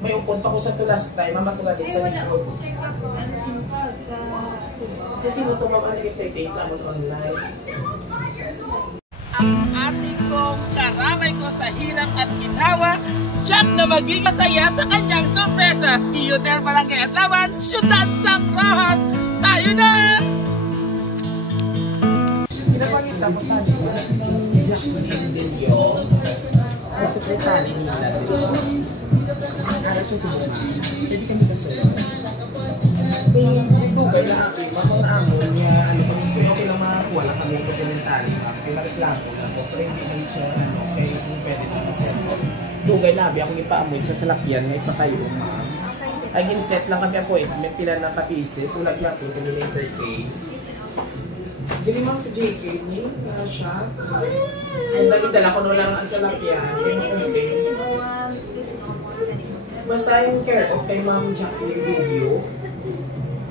May upon pa ko sa last time, mamatugan din sa likod. Kasi mo ito mamang-entertain sa amon online. Ang ating kong karamay ko sa hirap at ginawa, Jack na maging masaya sa kanyang sorpresa. See you there, Barangay Atlawan, Syudad San Rojas. Tayo na! Pinapagita mo tayo sa Jack na sa video. Ang sekretary nila dito. Ang araw siya sa buwan. Pwede kami kasi. So, ito ba na ako, makon amon niya, ano kung okay lang makakuha lang kami yung dokumentary, pinareklamo lang ko, pero hindi kami siya, okay, kung pwede na kasi ako. Dugay labi, akong ipaamoy sa salakyan, may patayo, ma'am. Ay, ginset lang kami appointment, pila na pa-pieces, ulag lang po, kami later kay. Dili ma'am sa JK, niya siya. Ay, dala ko no lang ang salakyan, basta yung care of kay Ma'am Jacqueline video.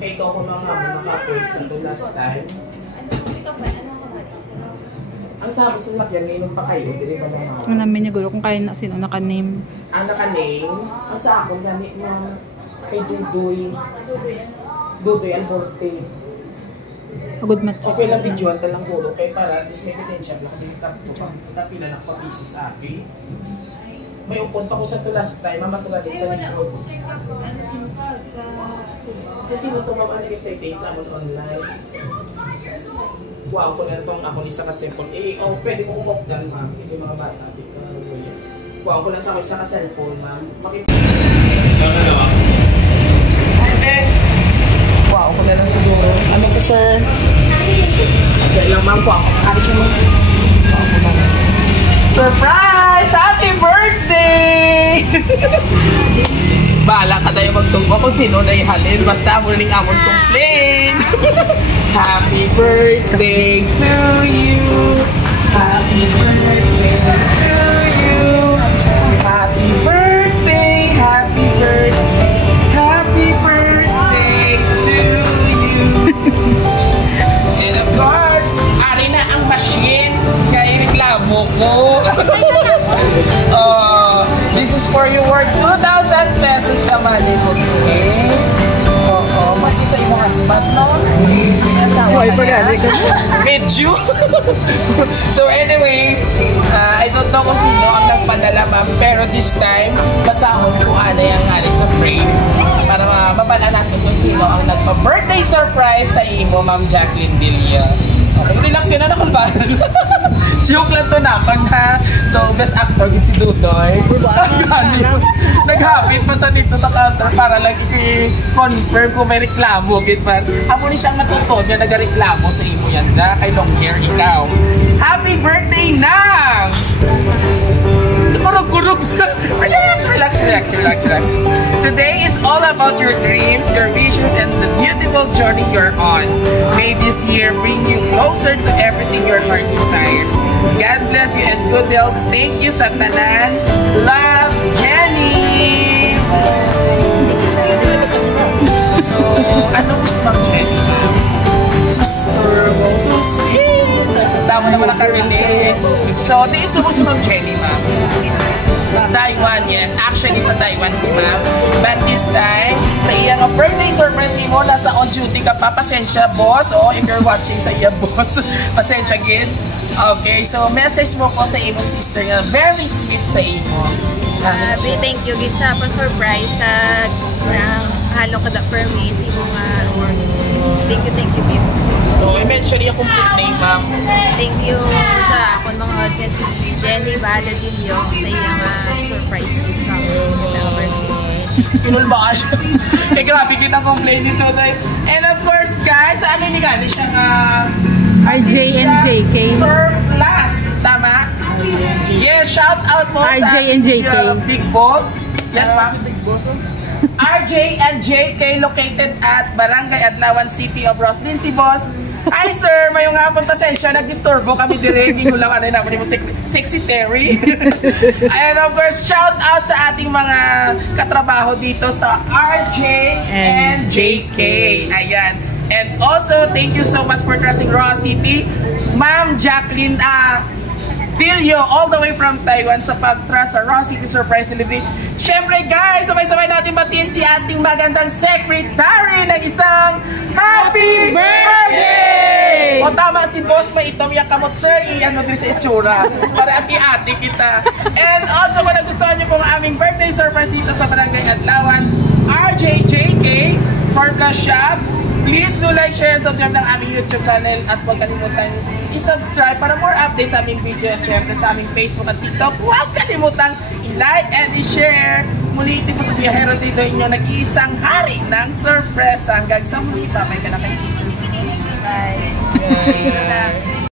Kaya ito ako mga naka-appoint sa ito last time. Ang sabot sa lakyan, ngayon pa kayo, hindi ba mga... Ang namin niya gulo kung kaya na sino naka-name. Ang naka-name, ang sa akin, gamit na kay Dudoy. Dudoy Alborte. Good match. Okay lang videoan talang gulo, kaya para at least may potential na kami kapila na pag-isi sa akin. May upon pa ko sa ito last time, mamatugan din sa likod. Kasi mo ito mamang-entertain sa amon online. Wow, ko na itong ako isa ka-cellphone. Eh, oh, pwede mo umok dyan, ma'am. Hindi mga bata. Wow, ko na sa ako isa ka-cellphone, ma'am. Wow, ko na lang siguro. Ano to, sir? Okay lang, ma'am. Wow, ako siya mo. Wow, ko na lang. Surprise! Happy birthday! Bahala ka tayo magtunggo kung sino na ihalin. Basta morning amon complain. Happy birthday to you. Happy birthday to you. Happy birthday, happy birthday, happy birthday to you. And of course, ari na ang machine. Kaya reklamo ko. This is for you worth 2,000 pesos naman mo. Okay? Oo, masi sa imong husband, no? Asawa ka niya. Medyo. So anyway, I don't know kung sino ang nagpadala, ma'am. Pero this time, basahon ko ana yung ali sa frame. Para mapala natin kung sino ang nagpa-birthday surprise sa imo, Ma'am Jacqueline Villa. Okay, relax yun na nakulbahan. Joke lang to na pag ha. So, best actor si Dudoy. Naghapit pa sa dito sa counter para lang i-confirm kung may reklamo. Amo ni siyang natutod niya nag-reklamo sa imo yan na kay long hair ikaw. Happy birthday na! Kurog-kurog sa... Relax. Today is all about your dreams, your visions, and the beautiful journey you're on. May this year bring you closer to everything your heart desires. God bless you and good health. Thank you, Satanan. Love, Jenny! So, ano gusto Ma'am Jenny? Sister, so sweet! Tama naman ang karelate. So, tingin sa gusto Ma'am Jenny, ma'am. Taiwan, yes. Actually, sa Taiwan si ma'am. But this time, sa iyang birthday surprise mo, nasa on duty ka pa. Pasensya, boss. Oh, if you're watching sa iya, boss. Pasensya, gid. Okay, so message mo po sa imo sister nga. Very sweet sa imo. Thank you, gid sa pa-surprise. Kag, halo ka da for me sa imo nga award. Thank you, babe. So, i-mention niya complete name, ma'am. Thank you sa akong mga audience si Jenny Baladillo sa iyang surprise gift sa birthday. Inulbaan siya. Eh, grabe kita complain dito. And of course, guys, ano ni gani siyang RJ and JK. Surplus, tama? Yes, shout out po RJ and JK. Big Boss. Yes, ma'am. Big Boss. RJ and JK located at Barangay Atlawan, City of Roslyn. Si Boss. Hi sir, mayong hapon, pasensya, nag-disturbo kami direct. Hindi ko lang ano naman mo sexy Terry. And of course, shout out sa ating mga katrabaho dito sa RJ and JK. Ayan. And also, thank you so much for trusting Raw City. Ma'am Jacqueline Vilio, all the way from Taiwan sa pag-trust sa Raw City Surprise Delivery. Siyempre guys, sabay-sabay ating magandang secretary ng isang Happy Birthday! O tama si boss, may itom yung kamot sir, i-ano din sa itsura para ati-ati kita. And also kung nagustuhan niyo po ang aming birthday surprise dito sa Barangay Adlawan, RJJK Surplus Shop, please do like, share, and subscribe ng aming YouTube channel at huwag kalimutan i-subscribe para more updates sa aming video at syempre sa aming Facebook at TikTok. Huwag kalimutan i-like and i-share. Muli ito po sa Biyahero dito inyo nag-iisang hari ng surprise. Hanggang sa muli, babay ka na kay sister. Bye.